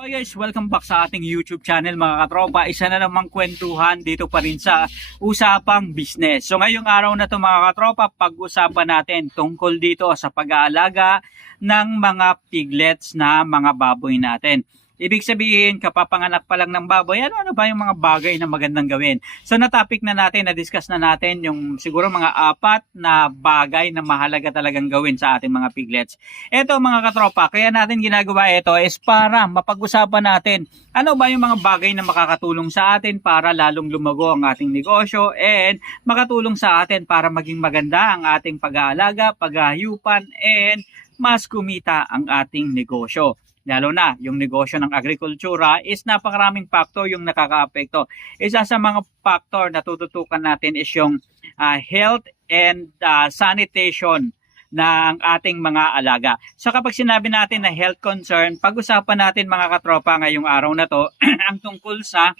So guys, welcome back sa ating YouTube channel mga katropa. Isa na namang kwentuhan dito pa rin sa usapang business. So ngayong araw na to mga katropa, pag-usapan natin tungkol dito sa pag-aalaga ng mga piglets na mga baboy natin. Ibig sabihin, kapapanganak pa lang ng baboy, ano ba yung mga bagay na magandang gawin? So na-topic na natin, na-discuss na natin yung siguro mga 4 na bagay na mahalaga talagang gawin sa ating mga piglets. Ito mga katropa, kaya natin ginagawa ito is para mapag-usapan natin ano ba yung mga bagay na makakatulong sa atin para lalong lumago ang ating negosyo and makatulong sa atin para maging maganda ang ating pag-aalaga, paghahayupan and mas kumita ang ating negosyo. Lalo na, yung negosyo ng agrikultura is napakaraming factor yung nakaka-apekto. Isa sa mga factor na tututukan natin is yung health and sanitation ng ating mga alaga. So kapag sinabi natin na health concern, pag-usapan natin mga katropa ngayong araw na to ang tungkol sa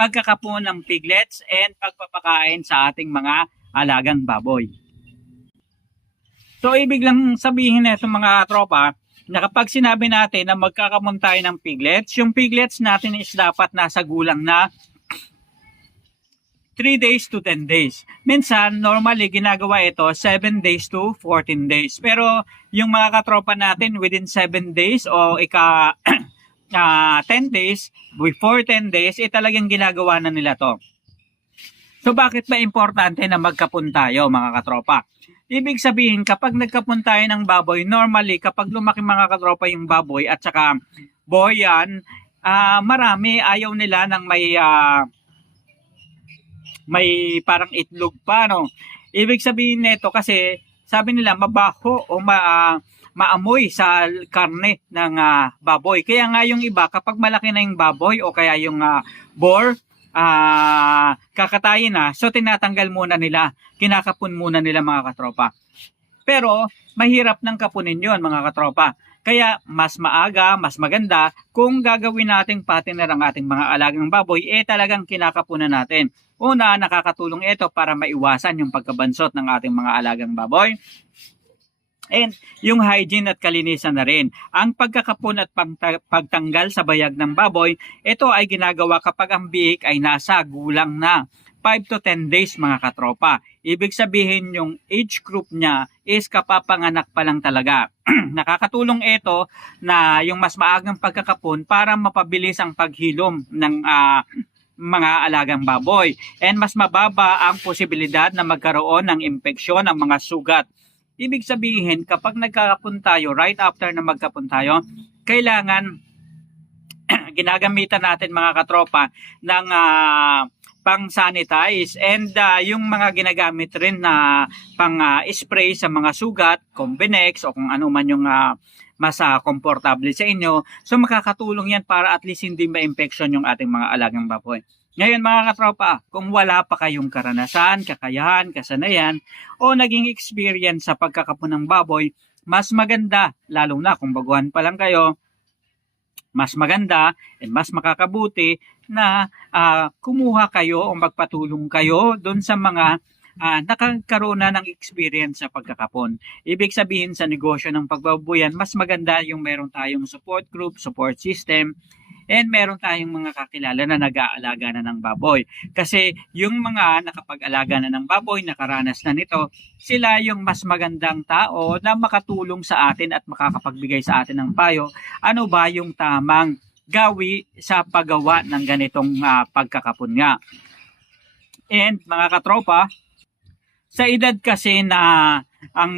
pagkakapon ng piglets and pagpapakain sa ating mga alagang baboy. So ibig lang sabihin na itong mga katropa, na kapag sinabi natin na magkakamon tayo ng piglets, yung piglets natin is dapat nasa gulang na 3 days to 10 days. Minsan, normally ginagawa ito 7 days to 14 days. Pero yung mga katropa natin within 7 days o 10 days, before 10 days, talagang ginagawa na nila to. So bakit ba importante na magkapon tayo mga katropa? Ibig sabihin, kapag nagkapon tayo ng baboy, normally kapag lumaki mga katropa yung baboy at saka boyan, marami ayaw nila ng may parang itlog pa, no? Ibig sabihin nito kasi sabi nila mabaho o maamoy sa karne ng baboy. Kaya nga yung iba kapag malaki na yung baboy o kaya yung boar, kakatayin na, so tinatanggal muna nila, kinakapon muna nila mga katropa. Pero mahirap nang kapunin yon mga katropa. Kaya mas maaga, mas maganda kung gagawin nating partner ang ating mga alagang baboy, talagang kinakapunan natin. Una, nakakatulong ito para maiwasan yung pagkabansot ng ating mga alagang baboy. And yung hygiene at kalinisan na rin. Ang pagkakapon at pagtanggal sa bayag ng baboy, ito ay ginagawa kapag ang biik ay nasa gulang na 5 to 10 days mga katropa. Ibig sabihin yung age group niya is kapapanganak pa lang talaga. Nakakatulong ito na yung mas maagang pagkakapon para mapabilis ang paghilom ng mga alagang baboy. And mas mababa ang posibilidad na magkaroon ng impeksyon ng mga sugat. Ibig sabihin, kapag nagkakapon tayo, right after na magkapon tayo, kailangan ginagamitan natin mga katropa ng pang-sanitize and yung mga ginagamit rin na pang-spray sa mga sugat, Combinex o kung ano man yung mas komportable sa inyo. So makakatulong yan para at least hindi ma-infection yung ating mga alagang baboy. Ngayon mga katropa, kung wala pa kayong karanasan, kakayahan, kasanayan, o naging experience sa pagkakapon ng baboy, mas maganda, lalo na kung baguhan pa lang kayo, mas maganda and mas makakabuti na kumuha kayo o magpatulong kayo doon sa mga nakakaroon na ng experience sa pagkakapon. Ibig sabihin sa negosyo ng pagbabuyan, mas maganda yung meron tayong support group, support system, and meron tayong mga kakilala na nag-aalaga na ng baboy. Kasi yung mga nakapag-alaga na ng baboy, nakaranas na nito, sila yung mas magandang tao na makatulong sa atin at makakapagbigay sa atin ng payo. Ano ba yung tamang gawi sa paggawa ng ganitong pagkakapon nga? And mga katropa, sa edad kasi na ang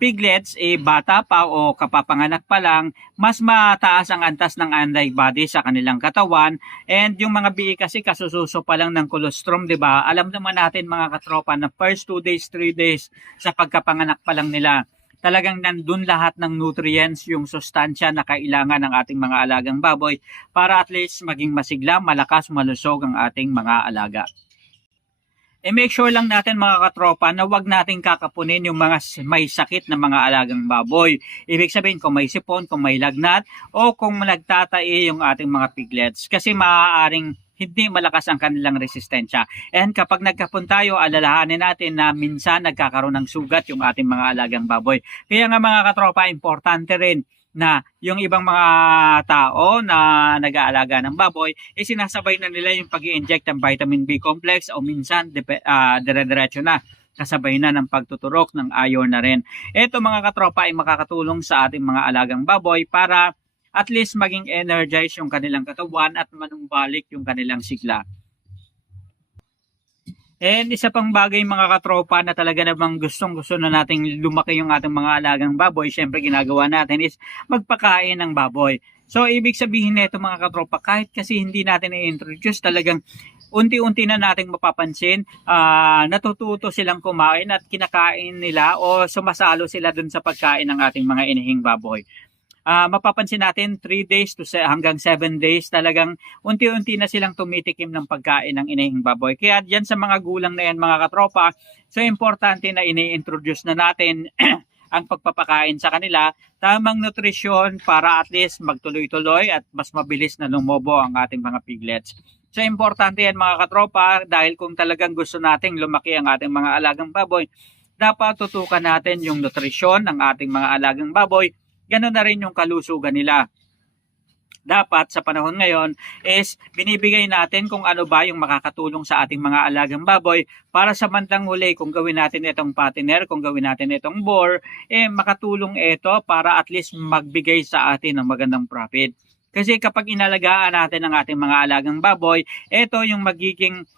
piglets bata pa o kapapanganak pa lang, mas mataas ang antas ng antibody sa kanilang katawan and yung mga biik kasi kasususo pa lang ng colostrum, 'di ba? Alam naman natin mga katropa na first 2 days, 3 days sa pagkapanganak pa lang nila, talagang nandun lahat ng nutrients, yung sustansya na kailangan ng ating mga alagang baboy para at least maging masigla, malakas, malusog ang ating mga alaga. Make sure lang natin mga katropa na wag nating kakapunin yung mga may sakit na mga alagang baboy. Ibig sabihin kung may sipon, kung may lagnat, o kung nagtatae yung ating mga piglets. Kasi maaaring hindi malakas ang kanilang resistensya. And kapag nagkapon tayo, alalahanin natin na minsan nagkakaroon ng sugat yung ating mga alagang baboy. Kaya nga mga katropa, importante rin na yung ibang mga tao na nag-aalaga ng baboy, sinasabay na nila yung pag-i-inject ng vitamin B complex o minsan dire-diretso na kasabay na ng pagtuturok ng iron na rin. Ito mga katropa ay makakatulong sa ating mga alagang baboy para at least maging energized yung kanilang katawan at manumbalik yung kanilang sigla. And isa pang bagay mga katropa na talaga namang gustong-gusto na nating lumaki yung ating mga alagang baboy, syempre ginagawa natin is magpakain ng baboy. So ibig sabihin nito mga katropa, kahit kasi hindi natin i-introduce, talagang unti-unti na nating mapapansin, natututo silang kumain at kinakain nila o sumasalo sila dun sa pagkain ng ating mga inihing baboy. Mapapansin natin 3 days to hanggang 7 days talagang unti-unti na silang tumitikim ng pagkain ng inihing baboy. Kaya diyan sa mga gulang na yan mga katropa, so importante na ini-introduce na natin ang pagpapakain sa kanila, tamang nutrisyon para at least magtuloy-tuloy at mas mabilis na lumobo ang ating mga piglets. So importante yan mga katropa dahil kung talagang gusto nating lumaki ang ating mga alagang baboy, dapat tutukan natin yung nutrisyon ng ating mga alagang baboy. Ganun na rin yung kalusugan nila. Dapat sa panahon ngayon is binibigay natin kung ano ba yung makakatulong sa ating mga alagang baboy para sa bandang huli kung gawin natin itong patiner, kung gawin natin itong boar, makatulong ito para at least magbigay sa atin ng magandang profit. Kasi kapag inalagaan natin ang ating mga alagang baboy, ito yung magiging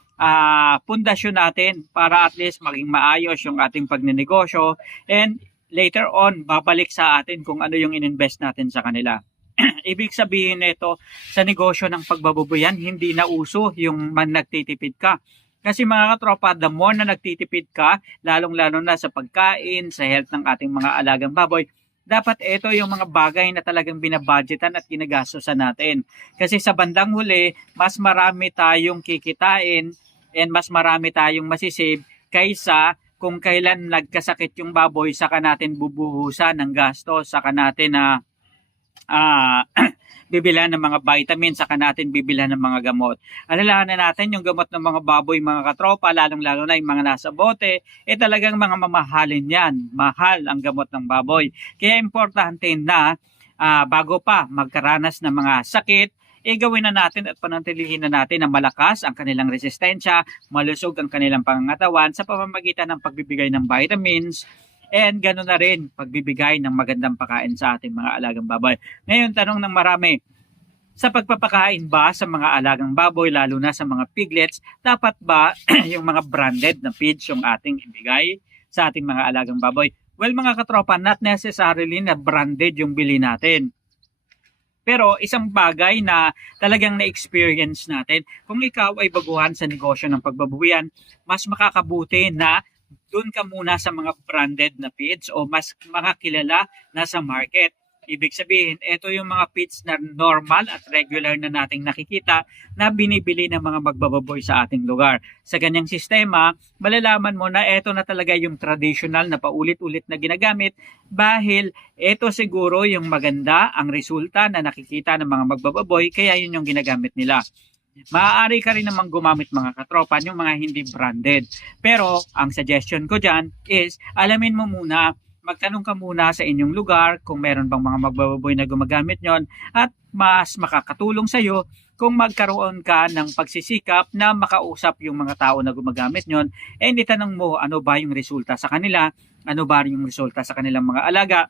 pundasyon natin para at least maging maayos yung ating pagnenegosyo and later on, babalik sa atin kung ano yung ininvest natin sa kanila. Ibig sabihin nito, sa negosyo ng pagbababoyan, hindi na uso yung nagtitipid ka. Kasi mga katropa, the more na nagtitipid ka, lalong-lalo na sa pagkain, sa health ng ating mga alagang baboy, dapat ito yung mga bagay na talagang binabudgetan at ginagastosan natin. Kasi sa bandang huli, mas marami tayong kikitain and mas marami tayong masisave kaysa kung kailan nagkasakit yung baboy, saka natin bubuhusan ng gasto, saka natin bibilan ng mga vitamins, saka natin bibilan ng mga gamot. Alalahanan natin yung gamot ng mga baboy, mga katropa, lalong-lalo na yung mga nasa bote, talagang mga mamahalin yan. Mahal ang gamot ng baboy. Kaya importante na bago pa magkaranas ng mga sakit, gawin na natin at panatilihin na natin na malakas ang kanilang resistensya, malusog ang kanilang pangangatawan sa pamamagitan ng pagbibigay ng vitamins and gano'n na rin pagbibigay ng magandang pagkain sa ating mga alagang baboy. Ngayon, tanong ng marami, sa pagpapakain ba sa mga alagang baboy, lalo na sa mga piglets, dapat ba yung mga branded na feeds yung ating ibigay sa ating mga alagang baboy? Well mga katropa, not necessarily na branded yung bili natin. Pero isang bagay na talagang na-experience natin, kung ikaw ay baguhan sa negosyo ng pagbabuyan, mas makakabuti na doon ka muna sa mga branded na feeds o mas makakilala na sa market. Ibig sabihin, ito yung mga feeds na normal at regular na nating nakikita na binibili ng mga magbababoy sa ating lugar. Sa ganyang sistema, malalaman mo na ito na talaga yung traditional na paulit-ulit na ginagamit dahil ito siguro yung maganda ang resulta na nakikita ng mga magbababoy kaya yun yung ginagamit nila. Maaari ka rin namang gumamit mga katropa yung mga hindi branded. Pero ang suggestion ko dyan is alamin mo muna, magtanong ka muna sa inyong lugar kung meron bang mga magbababoy na gumagamit nyon at mas makakatulong sa iyo kung magkaroon ka ng pagsisikap na makausap yung mga tao na gumagamit nyon and itanong mo ano ba yung resulta sa kanila, ano ba yung resulta sa kanilang mga alaga,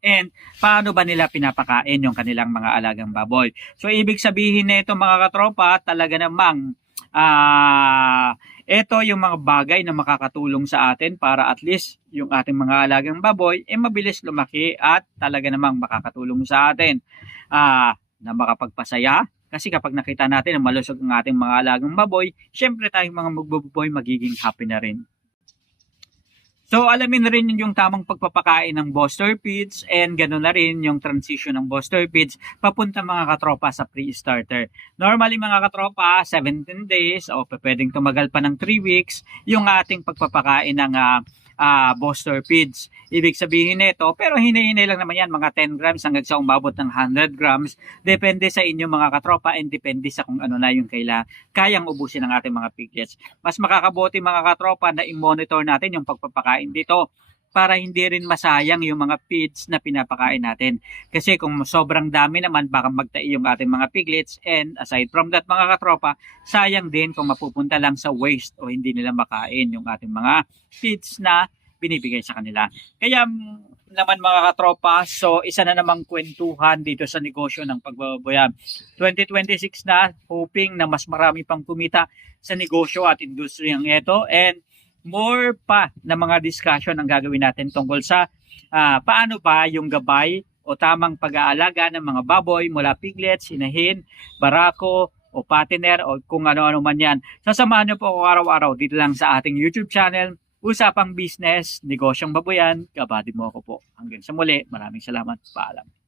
and paano ba nila pinapakain yung kanilang mga alagang baboy. So ibig sabihin nito mga katropa, talaga namang ito yung mga bagay na makakatulong sa atin para at least yung ating mga alagang baboy mabilis lumaki at talaga namang makakatulong sa atin na makapagpasaya. Kasi kapag nakita natin na malusog ang ating mga alagang baboy, syempre tayong mga magbaboy magiging happy na rin. So alamin na rin yung tamang pagpapakain ng booster feeds and gano'n na rin yung transition ng booster feeds papunta mga katropa sa pre-starter. Normally mga katropa, 17 days o pwedeng tumagal pa ng 3 weeks yung ating pagpapakain ng booster feeds. Ibig sabihin nito, pero hinay-hinay lang naman yan, mga 10 grams hanggang sa umabot ng 100 grams. Depende sa inyo mga katropa and depende sa kung ano na yung kayang ubusin ng ating mga piglets. Mas makakabuti mga katropa na i-monitor natin yung pagpapakain dito. para hindi rin masayang yung mga feeds na pinapakain natin. Kasi kung sobrang dami naman, baka magtai yung ating mga piglets, and aside from that mga katropa, sayang din kung mapupunta lang sa waste o hindi nila makain yung ating mga feeds na binibigay sa kanila. Kaya naman mga katropa, so isa na namang kwentuhan dito sa negosyo ng pagbababoy. 2026 na, hoping na mas marami pang kumita sa negosyo at industriyang ito, and more pa na mga discussion ang gagawin natin tungkol sa paano ba yung gabay o tamang pag-aalaga ng mga baboy mula piglets, inahin, barako, o patiner, o kung ano-ano man yan. Sasamahan niyo po ako araw-araw dito lang sa ating YouTube channel, Usapang Business, Negosyong Baboyan. Kabady mo ako po. Hanggang sa muli, maraming salamat. Paalam.